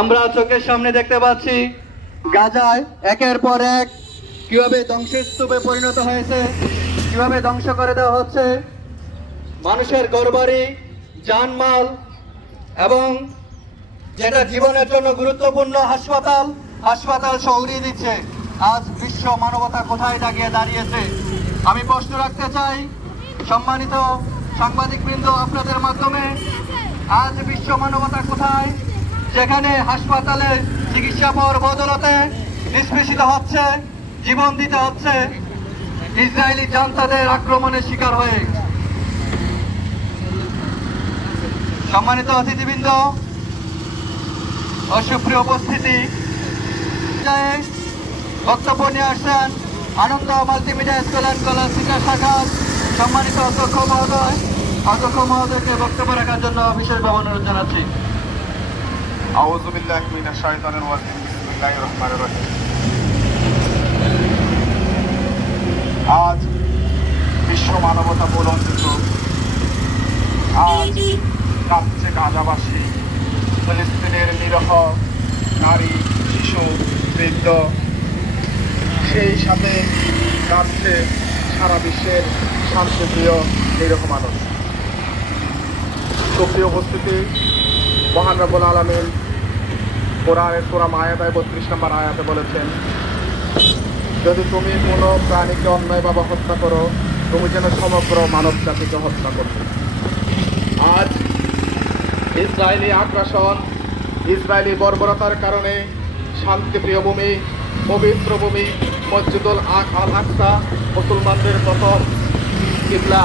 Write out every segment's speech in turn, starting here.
আমরা চোখের সামনে দেখতে পাচ্ছি গাজায় একের পর এক কিভাবে ধ্বংসের স্তূপে পরিণত হয়েছে, কিভাবে ধ্বংস করে দেওয়া হচ্ছে মানুষের ঘরবাড়ি, জানমাল এবং যেটা জীবনের জন্য গুরুত্বপূর্ণ হাসপাতাল সহ উড়িয়ে দিচ্ছে। আজ বিশ্ব মানবতা কোথায় দাঁড়িয়েছে? আমি প্রশ্ন রাখতে চাই সম্মানিত সাংবাদিকবৃন্দ আপনাদের মাধ্যমে, আজ বিশ্ব মানবতা কোথায়, যেখানে হাসপাতালে চিকিৎসা পাওয়ার বদলতে নিষ্পেষিত হচ্ছে, জীবন দিতে হচ্ছে ইসরায়েলি জান্তাদের আক্রমণের শিকার হয়ে। সম্মানিত অতিথিবৃন্দ ও সুপ্রিয় উপস্থিতি, বক্তব্য নিয়ে আসছেন আনন্দ মাল্টিমিডিয়া স্কুল অ্যান্ড কলেজ শিক্ষা শাখার সম্মানিত অধ্যক্ষ মহোদয়কে বক্তব্য রাখার জন্য বিশেষভাবে অনুরোধ জানাচ্ছি। আউযু বিল্লাহি মিনাশ শাইতানির রাজিম, বিসমিল্লাহির রহমানির রহিম। আজ বিশ্ব মানবতা বলন্তিত, আজ কাঁদছে গাজাবাসী, ফিলিস্তিনের নিরহ নারী, শিশু, বৃদ্ধ, সেই সাথে কাঁদছে সারা বিশ্বের শান্তিপ্রিয় নিরহ মানুষ। সুপ্রিয় উপস্থিতি, মহান রব্বুল আলামিন কোরআনের সূরা মায়েদায় 32 নম্বর আয়াতে বলেছেন, যদি তুমি কোনো প্রাণীকে অন্যায়ভাবে হত্যা করো, তুমি যেন সমগ্র মানব জাতিকে হত্যা করবে। আজ ইসরায়েলি আগ্রাসন, ইসরায়েলি বর্বরতার কারণে শান্তিপ্রিয় ভূমি, পবিত্র ভূমি মসজিদুল আল আকসা, মুসলমানদের প্রথম কিবলা,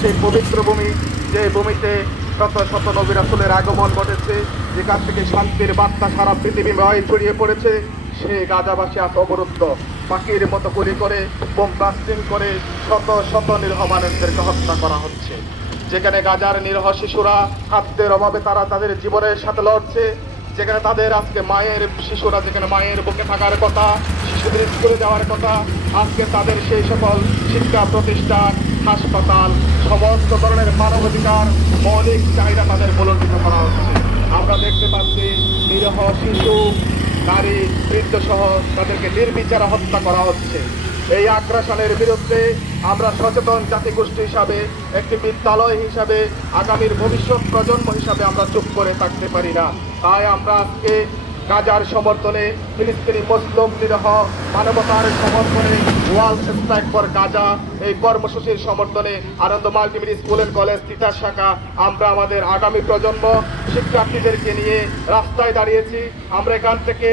সেই পবিত্র ভূমি, যে ভূমিতে শত শত নবী রাসূলের আগমন ঘটেছে, যেখান থেকে শান্তির বার্তা সারা পৃথিবীময় ছড়িয়ে পড়েছে, সে গাজাবাসী আজ অবরুদ্ধ। পাখির মতো গুলি করে, বোম ব্লাস্টিং করে শত শত নিরীহ মানুষদেরকে হত্যা করা হচ্ছে। যেখানে গাজার নিরীহ শিশুরা খাদ্যের অভাবে তারা তাদের জীবনের সাথে লড়ছে, যেখানে তাদের আজকে মায়ের শিশুরা যেখানে মায়ের বুকে থাকার কথা, শিশুদের স্কুলে যাওয়ার কথা, আজকে তাদের সেই সকল শিক্ষা প্রতিষ্ঠান, হাসপাতাল, সমস্ত ধরনের মানবাধিকার মৌলিক চাহিদা তাদের বলন্তিত করা হচ্ছে। আমরা দেখতে পাচ্ছি নিরীহ শিশু, নারী, বৃদ্ধ সহ তাদেরকে নির্বিচারে হত্যা করা হচ্ছে। এই আগ্রাসনের বিরুদ্ধে আমরা সচেতন জাতিগোষ্ঠী হিসাবে, একটি বিদ্যালয় হিসাবে, আগামীর ভবিষ্যৎ প্রজন্ম হিসাবে আমরা চুপ করে থাকতে পারি না। তাই আমরা আজকে গাজার সমর্থনে, ফিলিস্তিনি মুসলিম নিরীহ মানবতার সমর্থনে, ওয়ার্ল্ড স্ট্রাইক ফর গাজা এই কর্মসূচির সমর্থনে Ananda multimedia school and college Titas শাখা আমরা আমাদের আগামী প্রজন্ম শিক্ষার্থীদেরকে নিয়ে রাস্তায় দাঁড়িয়েছি। আমরা এখান থেকে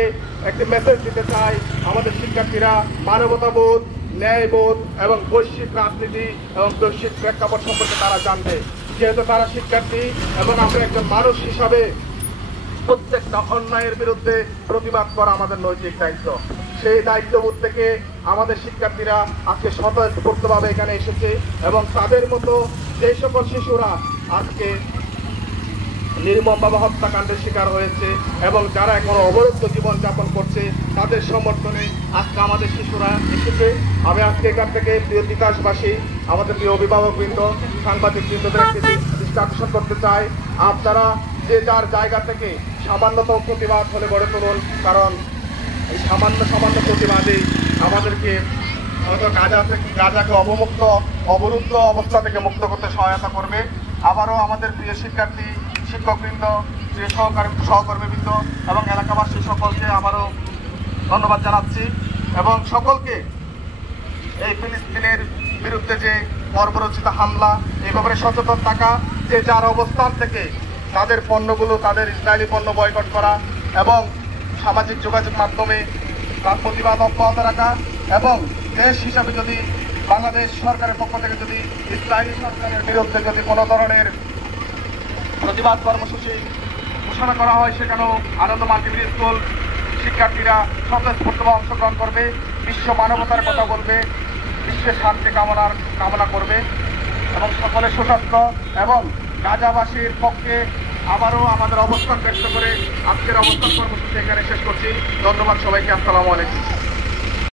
একটি মেসেজ দিতে চাই, আমাদের শিক্ষার্থীরা মানবতাবোধ, ন্যায়বোধ এবং বৈশ্বিক রাজনীতি এবং বৈশ্বিক প্রেক্ষাপট সম্পর্কে তারা জানবে। যেহেতু তারা শিক্ষার্থী এবং আমরা একজন মানুষ হিসাবে প্রত্যেকটা অন্যায়ের বিরুদ্ধে প্রতিবাদ করা আমাদের নৈতিক দায়িত্ব। সেই দায়িত্ববোধ থেকে আমাদের শিক্ষার্থীরা আজকে স্বতঃস্ফূর্তভাবে এখানে এসেছে এবং তাদের মতো যে সকল শিশুরা আজকে নির্মমভাবে হত্যাকাণ্ডের শিকার হয়েছে এবং যারা এখনো অবরুদ্ধ জীবনযাপন করছে, তাদের সমর্থনে আজকে আমাদের শিশুরা এসেছে। আমি আজকে এখান থেকে প্রিয় তিতাসবাসী, আমাদের প্রিয় অভিভাবকবৃন্দ, সাংবাদিকবৃন্দদের একটি দৃষ্টি আকর্ষণ করতে চাই, আপনারা যে যার জায়গা থেকে সামান্যতম প্রতিবাদ হলে গড়ে তুলুন, কারণ এই সামান্য প্রতিবাদই আমাদেরকে গাজাকে অবরুদ্ধ অবস্থা থেকে মুক্ত করতে সহায়তা করবে। আবারও আমাদের প্রিয় শিক্ষার্থী, শিক্ষকবৃন্দ, প্রিয় সহকর্মীবৃন্দ এবং এলাকাবাসী সকলকে আবারও ধন্যবাদ জানাচ্ছি এবং সকলকে এই ফিলিস্তিনের বিরুদ্ধে যে বর্বরোচিত হামলা, এই ব্যাপারে সচেতন থাকা, যে যার অবস্থান থেকে তাদের পণ্যগুলো, তাদের ইসরায়েলি পণ্য বয়কট করা এবং সামাজিক যোগাযোগ মাধ্যমে তার প্রতিবাদ অব্যাহত রাখা এবং দেশ হিসাবে যদি বাংলাদেশ সরকারের পক্ষ থেকে যদি ইসরায়েলি সরকারের বিরুদ্ধে যদি কোনো ধরনের প্রতিবাদ কর্মসূচি ঘোষণা করা হয়, সেখানেও আনন্দ মাল্টিমিডিয়া স্কুল শিক্ষার্থীরা স্বতঃস্ফূর্তভাবে অংশগ্রহণ করবে, বিশ্ব মানবতার কথা বলবে, বিশ্বের শান্তি কামনা করবে এবং সকলের সুস্বাস্থ্য এবং গাজাবাসীর পক্ষে আবারও আমাদের অবস্থান ব্যক্ত করে আজকের অবস্থান কর্মসূচি এখানে শেষ করছি। ধন্যবাদ সবাইকে। আসসালামু আলাইকুম।